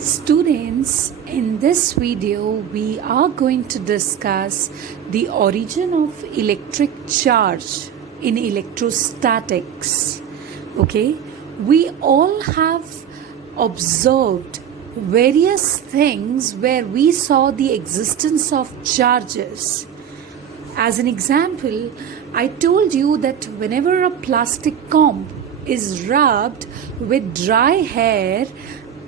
Students, in this video we are going to discuss the origin of electric charge in electrostatics. Okay, we all have observed various things where we saw the existence of charges. As an example, I told you that whenever a plastic comb is rubbed with dry hair,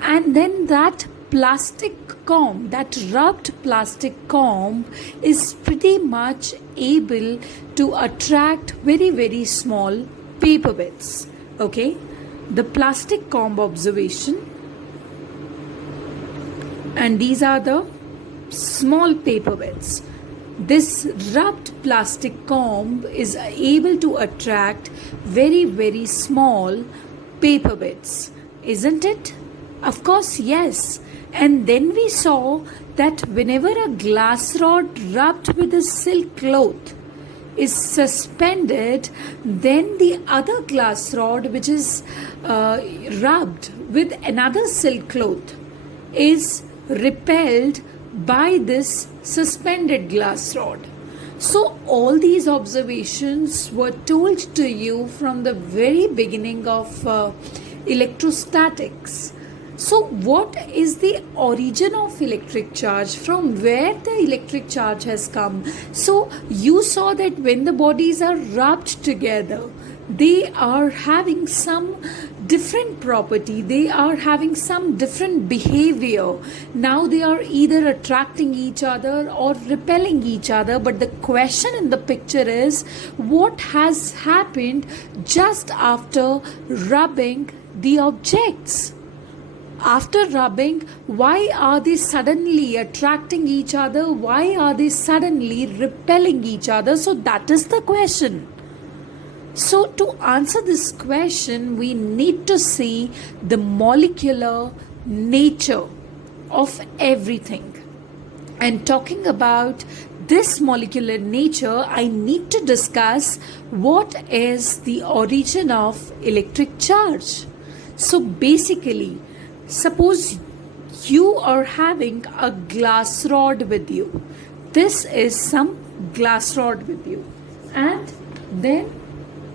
and then that plastic comb, that rubbed plastic comb is pretty much able to attract very small paper bits. Okay, the plastic comb observation, and these are the small paper bits. This rubbed plastic comb is able to attract very small paper bits, isn't it? Of course, yes. And then we saw that whenever a glass rod rubbed with a silk cloth is suspended, then the other glass rod which is rubbed with another silk cloth is repelled by this suspended glass rod. So all these observations were told to you from the very beginning of electrostatics. So what is the origin of electric charge? From where the electric charge has come? So you saw that when the bodies are rubbed together, they are having some different property, they are having some different behavior. Now they are either attracting each other or repelling each other. But the question in the picture is, what has happened just after rubbing the objects? After rubbing, why are they suddenly attracting each other? Why are they suddenly repelling each other? So that is the question. So to answer this question, we need to see the molecular nature of everything. And talking about this molecular nature, I need to discuss what is the origin of electric charge. So basically, suppose you are having a glass rod with you. This is some glass rod with you. And then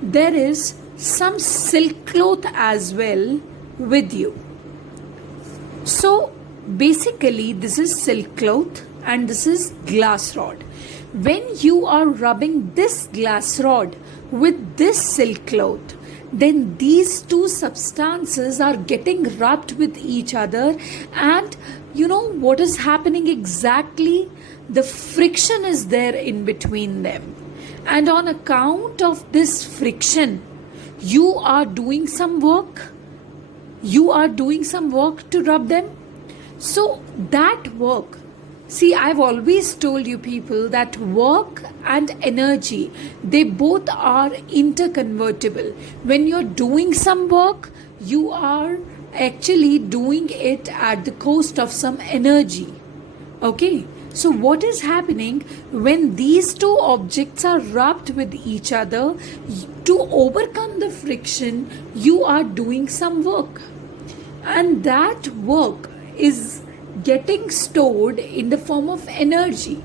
there is some silk cloth as well with you. So basically this is silk cloth and this is glass rod. When you are rubbing this glass rod with this silk cloth, then these two substances are getting rubbed with each other, and you know what is happening exactly? The friction is there in between them, and on account of this friction, you are doing some work. You are doing some work to rub them. So that work, see, I've always told you people that work and energy, they both are interconvertible. When you're doing some work, you are actually doing it at the cost of some energy. Okay, so what is happening when these two objects are rubbed with each other? To overcome the friction, you are doing some work, and that work is getting stored in the form of energy.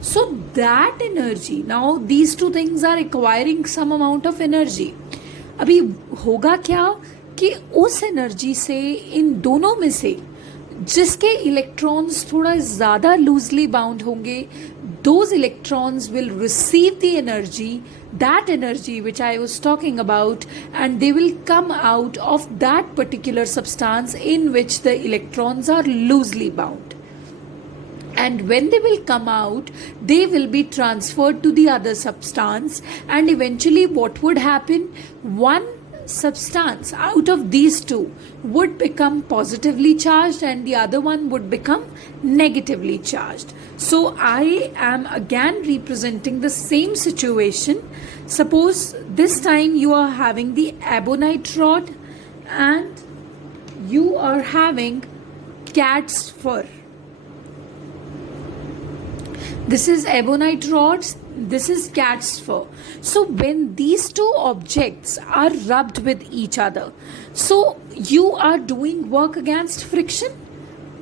So that energy, now these two things are acquiring some amount of energy. अभी होगा क्या कि उस energy से इन दोनों में से जिसके इलेक्ट्रॉन्स थोड़ा ज़्यादा लूजली बाउंड होंगे, those electrons will receive the energy, that energy which I was talking about, and they will come out of that particular substance in which the electrons are loosely bound. And when they will come out, they will be transferred to the other substance, and eventually what would happen? One substance out of these two would become positively charged and the other one would become negatively charged. So I am again representing the same situation. Suppose this time you are having the ebonite rod and you are having cat's fur. This is ebonite rods, this is cat's fur. So when these two objects are rubbed with each other, so you are doing work against friction.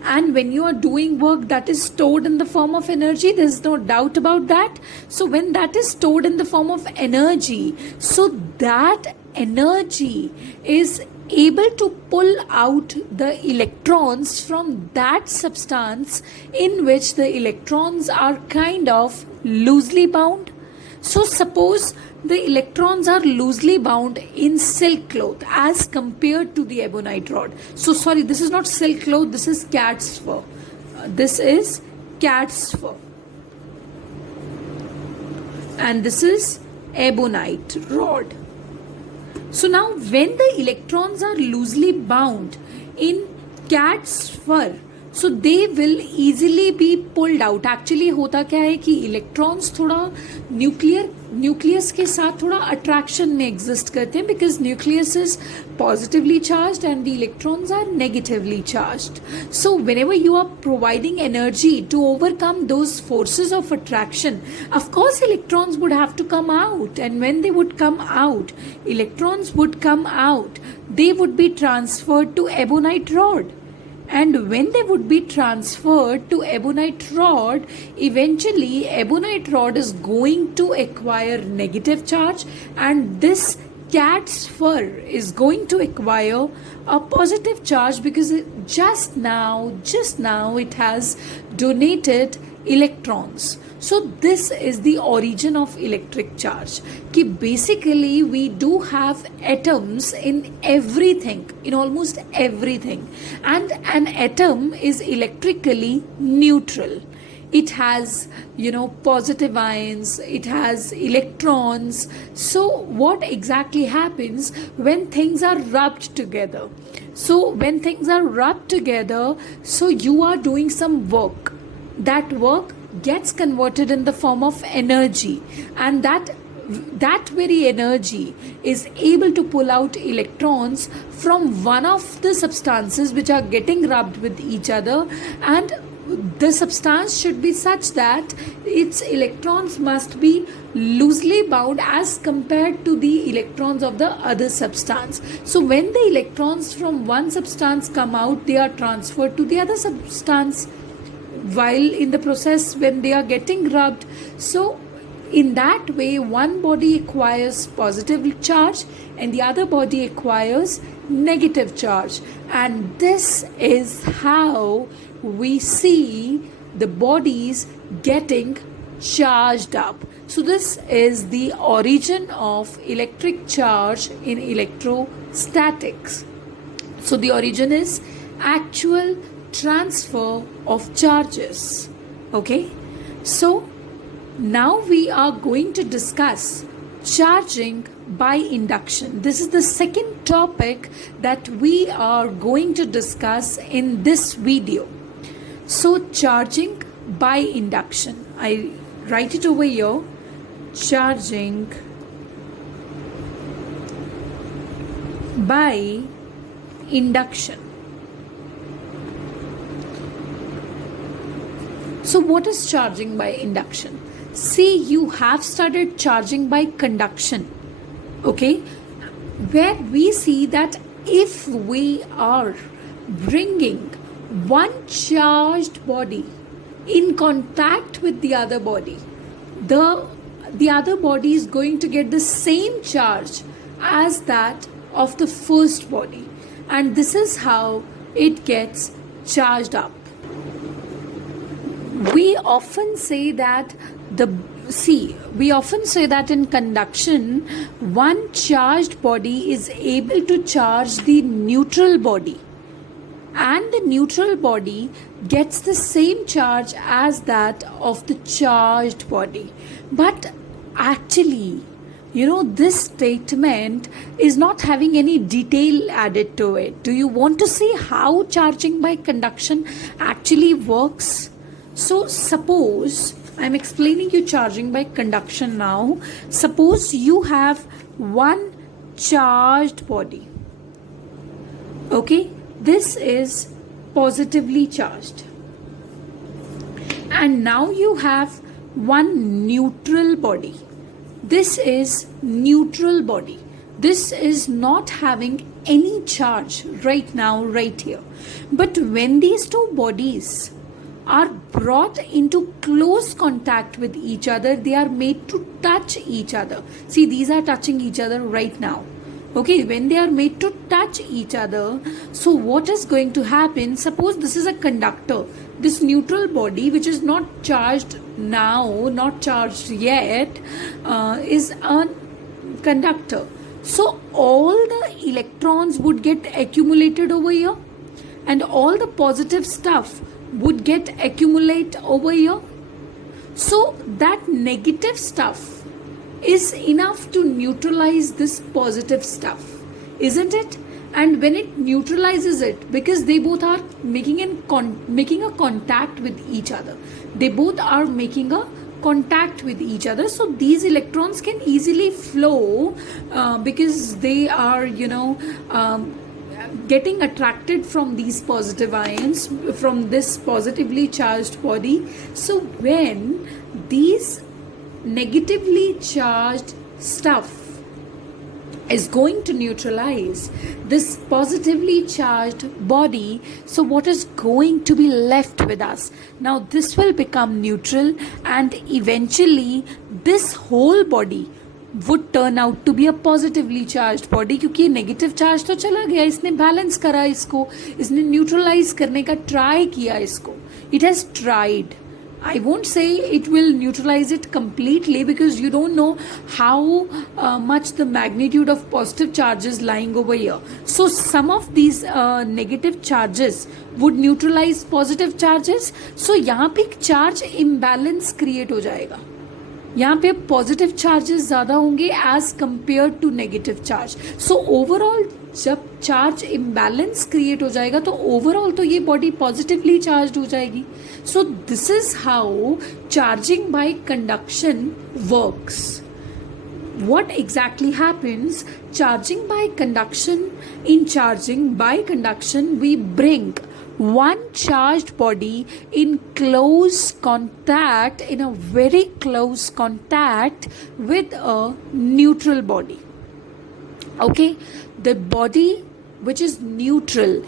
and when you are doing work, that is stored in the form of energy. There's no doubt about that. So when that is stored in the form of energy, so that energy is able to pull out the electrons from that substance in which the electrons are kind of loosely bound. So suppose the electrons are loosely bound in silk cloth as compared to the ebonite rod. So sorry, this is not silk cloth, this is cat's fur. This is cat's fur. And this is ebonite rod. So now when the electrons are loosely bound in cat's fur, so they will easily be pulled out. Actually होता क्या है कि electrons थोड़ा nucleus के साथ थोड़ा attraction में exist करते हैं, because nucleus is positively charged and the electrons are negatively charged. So whenever you are providing energy to overcome those forces of attraction, of course electrons would have to come out, and when they would come out, electrons would come out, they would be transferred to ebonite rod. And when they would be transferred to ebonite rod, eventually ebonite rod is going to acquire negative charge, and this cat's fur is going to acquire a positive charge, because just now it has donated electrons. So this is the origin of electric charge. Ki basically we do have atoms in everything, in almost everything, and an atom is electrically neutral. It has, positive ions, it has electrons. So what exactly happens when things are rubbed together? So when things are rubbed together, so you are doing some work. That work gets converted in the form of energy, and that very energy is able to pull out electrons from one of the substances which are getting rubbed with each other, and the substance should be such that its electrons must be loosely bound as compared to the electrons of the other substance. So when the electrons from one substance come out, they are transferred to the other substance while in the process when they are getting rubbed. So in that way, one body acquires positive charge and the other body acquires negative charge, and this is how we see the bodies getting charged up. So this is the origin of electric charge in electrostatics. So the origin is actual transfer of charges. Okay, so now we are going to discuss charging by induction. This is the second topic that we are going to discuss in this video. So charging by induction, I write it over here, charging by induction. So what is charging by induction? See, you have studied charging by conduction, okay, where we see that if we are bringing one charged body in contact with the other body, the other body is going to get the same charge as that of the first body, and this is how it gets charged up. We often say that in conduction, one charged body is able to charge the neutral body, and the neutral body gets the same charge as that of the charged body. But actually, this statement is not having any detail added to it. Do you want to see how charging by conduction actually works? So suppose I'm explaining you charging by conduction now. Suppose you have one charged body. Okay, this is positively charged. And now you have one neutral body. This is neutral body. This is not having any charge right now, right here. But when these two bodies are brought into close contact with each other, they are made to touch each other. See, these are touching each other right now. Okay, when they are made to touch each other, so what is going to happen? Suppose this is a conductor. This neutral body, which is not charged now, not charged yet, is a conductor. So all the electrons would get accumulated over here, and all the positive stuff would get accumulate over here. So that negative stuff is enough to neutralize this positive stuff, isn't it? And when it neutralizes it, because they both are making a contact with each other, they both are making a contact with each other, so these electrons can easily flow because they are getting attracted from these positive ions from this positively charged body. So when these negatively charged stuff is going to neutralize this positively charged body, so what is going to be left with us? Now this will become neutral, and eventually this whole body would turn out to be a positively charged body, क्योंकि negative charge तो चला गया, इसने balance करा इसको, इसने neutralise करने का ट्राई किया इसको. It has tried. I won't say it will neutralize it completely, because you don't know how much the magnitude of positive charges lying over here. So some of these negative charges would neutralize positive charges. So यहाँ पे एक charge imbalance create हो जाएगा. यहाँ पे positive charges ज़्यादा होंगे as compare to negative charge. So overall जब चार्ज इम्बैलेंस क्रिएट हो जाएगा तो ओवरऑल तो ये बॉडी पॉजिटिवली चार्ज हो जाएगी. So this is how charging by conduction works. What exactly happens? Charging by conduction, in charging by conduction, we bring one charged body in close contact, in a very close contact with a neutral body. Okay, the body which is neutral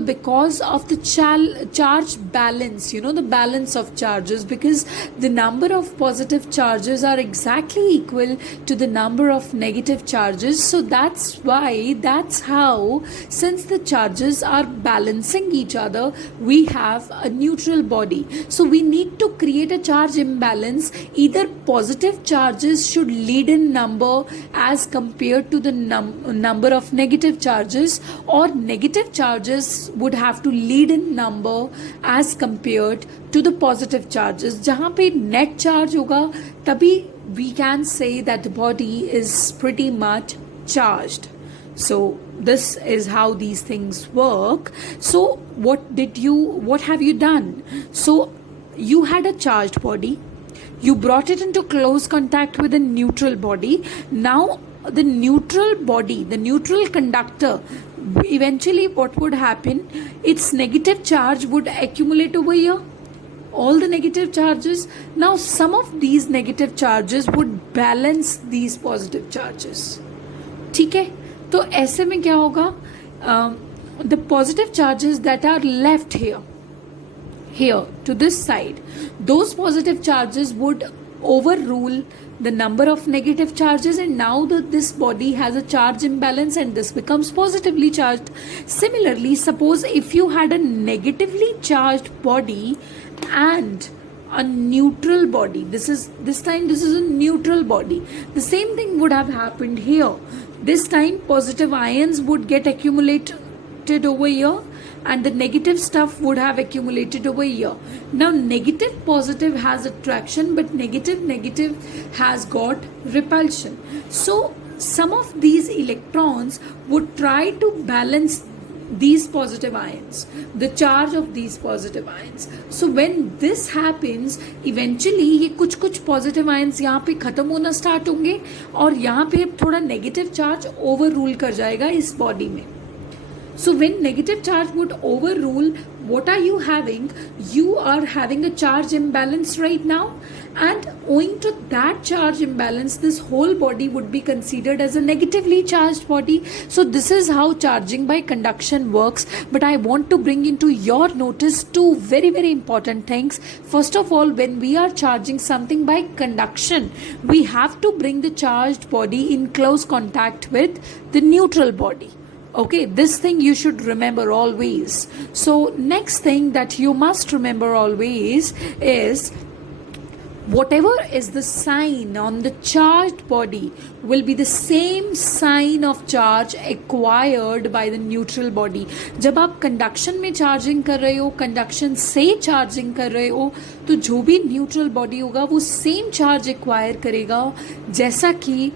because of the charge balance, the balance of charges, because the number of positive charges are exactly equal to the number of negative charges. So that's how, since the charges are balancing each other, we have a neutral body. So we need to create a charge imbalance. Either positive charges should lead in number as compared to the number of negative charges, or negative charges would have to lead in number as compared to the positive charges. जहाँ पे net charge होगा तभी we can say that the body is pretty much charged. So this is how these things work. So what have you done? So you had a charged body, you brought it into close contact with a neutral body. Now the neutral body, the neutral conductor, eventually what would happen? Its negative charge would accumulate over here, all the negative charges. Now some of these negative charges would balance these positive charges. ठीक है, तो ऐसे में क्या होगा? The positive charges that are left here to this side, those positive charges would overrule the number of negative charges, and now this body has a charge imbalance and this becomes positively charged. Similarly, suppose if you had a negatively charged body and a neutral body, this time this is a neutral body, the same thing would have happened here. This time positive ions would get accumulated over here, and the negative stuff would have accumulated over here. Now negative positive has attraction, but negative has got repulsion. So some of these electrons would try to balance these positive ions, the charge of these positive ions. So when this happens, eventually ये कुछ positive ions यहाँ पे खत्म होना start होंगे, और यहाँ पे थोड़ा negative charge overrule कर जाएगा इस body में. So when negative charge would overrule, what are you having? You are having a charge imbalance right now, and owing to that charge imbalance, this whole body would be considered as a negatively charged body. So this is how charging by conduction works. But I want to bring into your notice two very, very important things. First of all, when we are charging something by conduction, we have to bring the charged body in close contact with the neutral body. Okay, this thing you should remember always. So next thing that you must remember always is whatever is the sign on the charged body will be the same sign of charge acquired by the neutral body. जब आप conduction में charging कर रहे हो, conduction से charging कर रहे हो, तो जो भी न्यूट्रल बॉडी होगा वो सेम चार्ज एक्वायर करेगा जैसा कि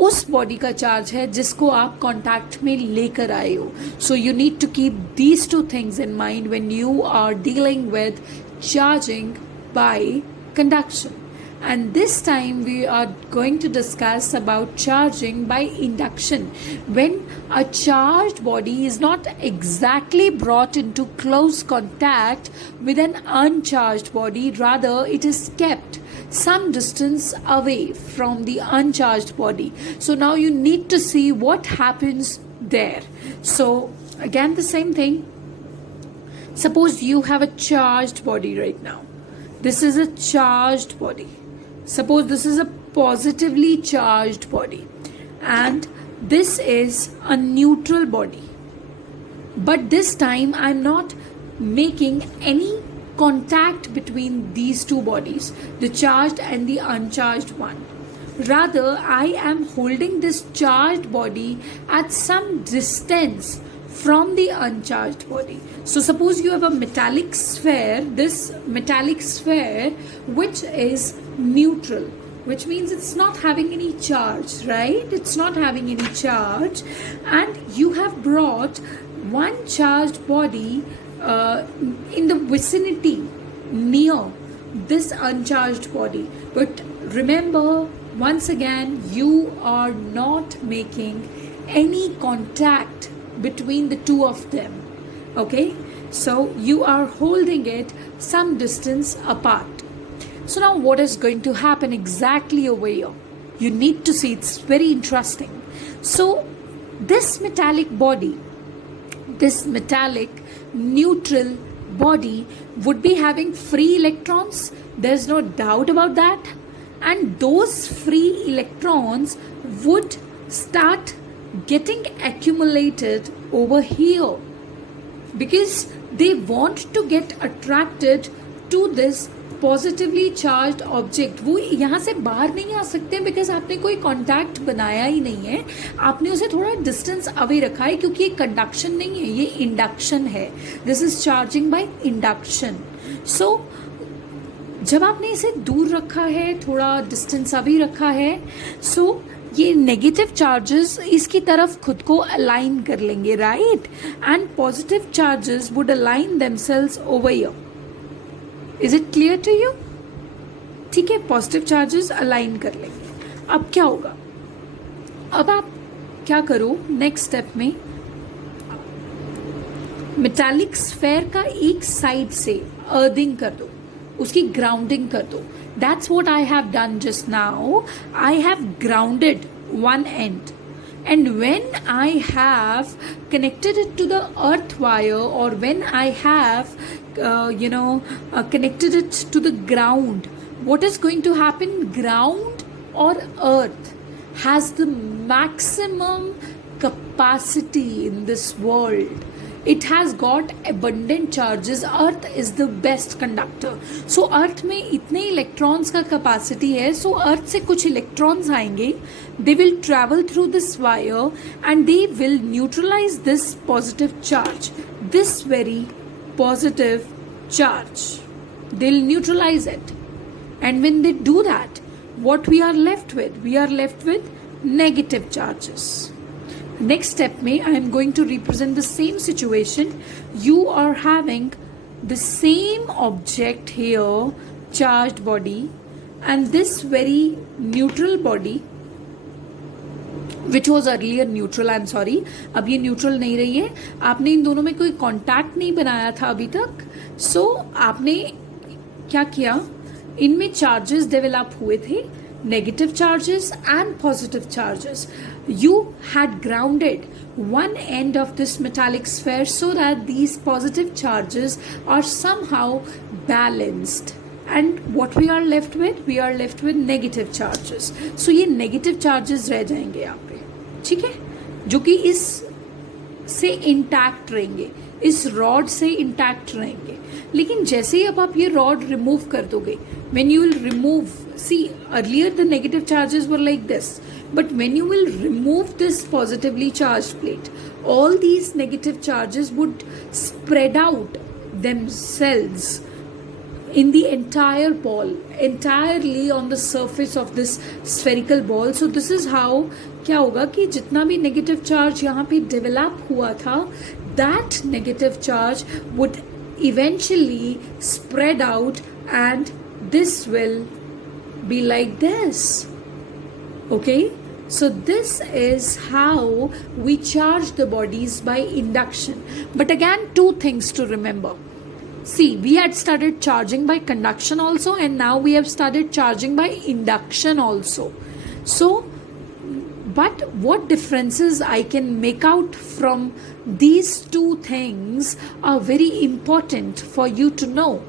उस बॉडी का चार्ज है जिसको आप कांटेक्ट में लेकर आए हो. So you need to keep these two things in mind when you are dealing with charging by conduction. And this time we are going to discuss about charging by induction, when a charged body is not exactly brought into close contact with an uncharged body, rather it is kept some distance away from the uncharged body. So now you need to see what happens there. So again the same thing. Suppose you have a charged body right now. This is a charged body. Suppose this is a positively charged body, and this is a neutral body. But this time I'm not making any contact between these two bodies, the charged and the uncharged one. Rather, I am holding this charged body at some distance from the uncharged body. So suppose you have a metallic sphere, this metallic sphere which is neutral, which means it's not having any charge, right? It's not having any charge, and you have brought one charged body in the vicinity near this uncharged body. But remember, once again, you are not making any contact between the two of them. Okay, so you are holding it some distance apart. So now what is going to happen exactly over here? You need to see, it's very interesting. So this metallic body, this metallic neutral body would be having free electrons. There's no doubt about that. And those free electrons would start getting accumulated over here, because they want to get attracted to this positively charge object. वो यहाँ से बाहर नहीं आ सकते because आपने कोई contact बनाया ही नहीं है, आपने उसे थोड़ा डिस्टेंस अवे रखा है, क्योंकि ये कंडक्शन नहीं है, ये इंडक्शन है. This is charging by induction. So जब आपने इसे दूर रखा है, थोड़ा डिस्टेंस अवे रखा है, सो ये नेगेटिव चार्जेस इसकी तरफ खुद को अलाइन कर लेंगे, right? And positive charges would align themselves over here. Is it clear to you? ठीक है, पॉजिटिव चार्जेस अलाइन कर लेंगे. अब क्या होगा? अब आप क्या करो, नेक्स्ट स्टेप में मेटालिक स्फेयर का एक साइड से अर्थिंग कर दो, उसकी ग्राउंडिंग कर दो. That's what I have done just now. I have grounded one end, and when I have connected it to the earth wire, or when I have connected it to the ground, what is going to happen? Ground or earth has the maximum capacity in this world. It has got abundant charges. Earth is the best conductor. So earth में इतने electrons का capacity है. So earth से कुछ electrons आएंगे, they will travel through this wire and they will neutralize this positive charge, this very positive charge. They'll neutralize it. And when they do that, what we are left with? We are left with negative charges. Next step में I am going to represent the same situation. You are having the same object here, charged body, and this very neutral body which was earlier neutral, I am sorry, अब ये neutral नहीं रही है, आपने इन दोनों में कोई कॉन्टैक्ट नहीं बनाया था अभी तक, सो आपने क्या किया, इनमें चार्जेस डेवलप हुए थे, negative charges and positive charges. You had grounded one end of this metallic sphere so that these positive charges are somehow balanced. And what we are left with? We are left with negative charges. So ये negative charges रह जाएंगे यहाँ पे, ठीक है, जो कि इस से इंटैक्ट रहेंगे, इस रॉड से इंटैक्ट रहेंगे. लेकिन जैसे ही अब आप ये रॉड रिमूव कर दोगे, when you will remove, see earlier the negative charges were like this, but when you will remove this positively charged plate, all these negative charges would spread out themselves in the entire ball, entirely on the surface of this spherical ball. So this is how क्या होगा कि जितना भी negative charge यहाँ पे develop हुआ था, that negative charge would eventually spread out and this will be like this. Okay, so this is how we charge the bodies by induction. But again, two things to remember. See, we had started charging by conduction also, and now we have started charging by induction also. So but what differences I can make out from these two things are very important for you to know.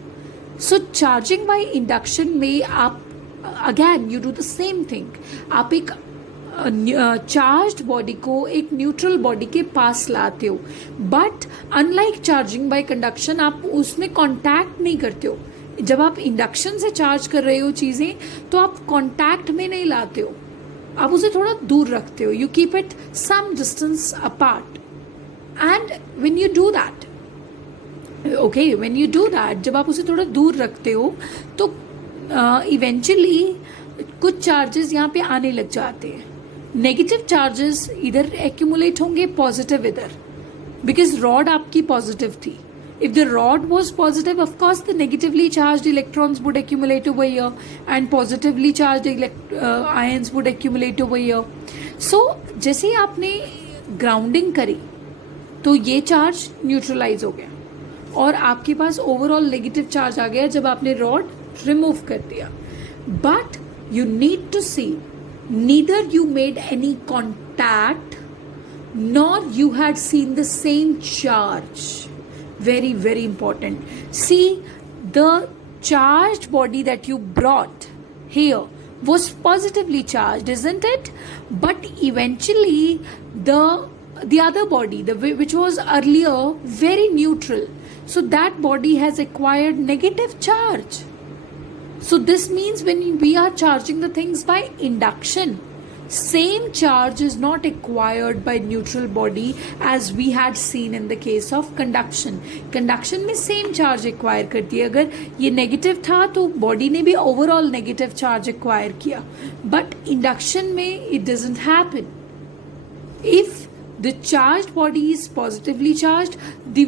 So charging by induction में आप again you do the same thing. आप एक charged body को एक neutral body के पास लाते हो, but unlike charging by conduction आप उसमें कांटेक्ट नहीं करते हो. जब आप इंडक्शन से चार्ज कर रहे हो चीजें, तो आप कांटेक्ट में नहीं लाते हो, आप उसे थोड़ा दूर रखते हो. You keep it some distance apart. And when you do that, okay, when you do that, जब आप उसे थोड़ा दूर रखते हो तो इवेंचुअली कुछ चार्जेस यहाँ पे आने लग जाते हैं. नेगेटिव चार्जेस इधर एक्यूमुलेट होंगे, पॉजिटिव इधर, बिकॉज रॉड आपकी पॉजिटिव थी. If the rod was positive, of course the negatively charged electrons would accumulate over here and positively charged ions would accumulate over here. So जैसे ही आपने grounding करी तो ये चार्ज न्यूट्रलाइज हो गया और आपके पास ओवरऑल नेगेटिव चार्ज आ गया जब आपने रॉड रिमूव कर दिया. But you need to see neither you made any contact nor you had seen the same charge. Very, very important. See, the charged body that you brought here was positively charged, isn't it? But eventually the other body, which was earlier very neutral, so that body has acquired negative charge. So this means when we are charging the things by induction, same charge is not acquired by neutral body as we had seen in the case of conduction. Conduction में same charge acquire करती है. अगर ये negative था तो body ने भी overall negative charge acquire किया. But induction में it doesn't happen. If the charged body is positively charged, the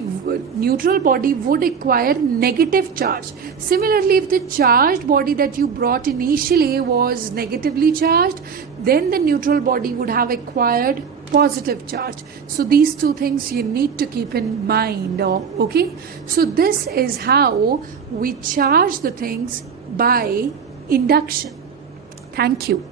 neutral body would acquire negative charge. Similarly, if the charged body that you brought initially was negatively charged, then the neutral body would have acquired positive charge. So these two things you need to keep in mind. Okay, so this is how we charge the things by induction. Thank you.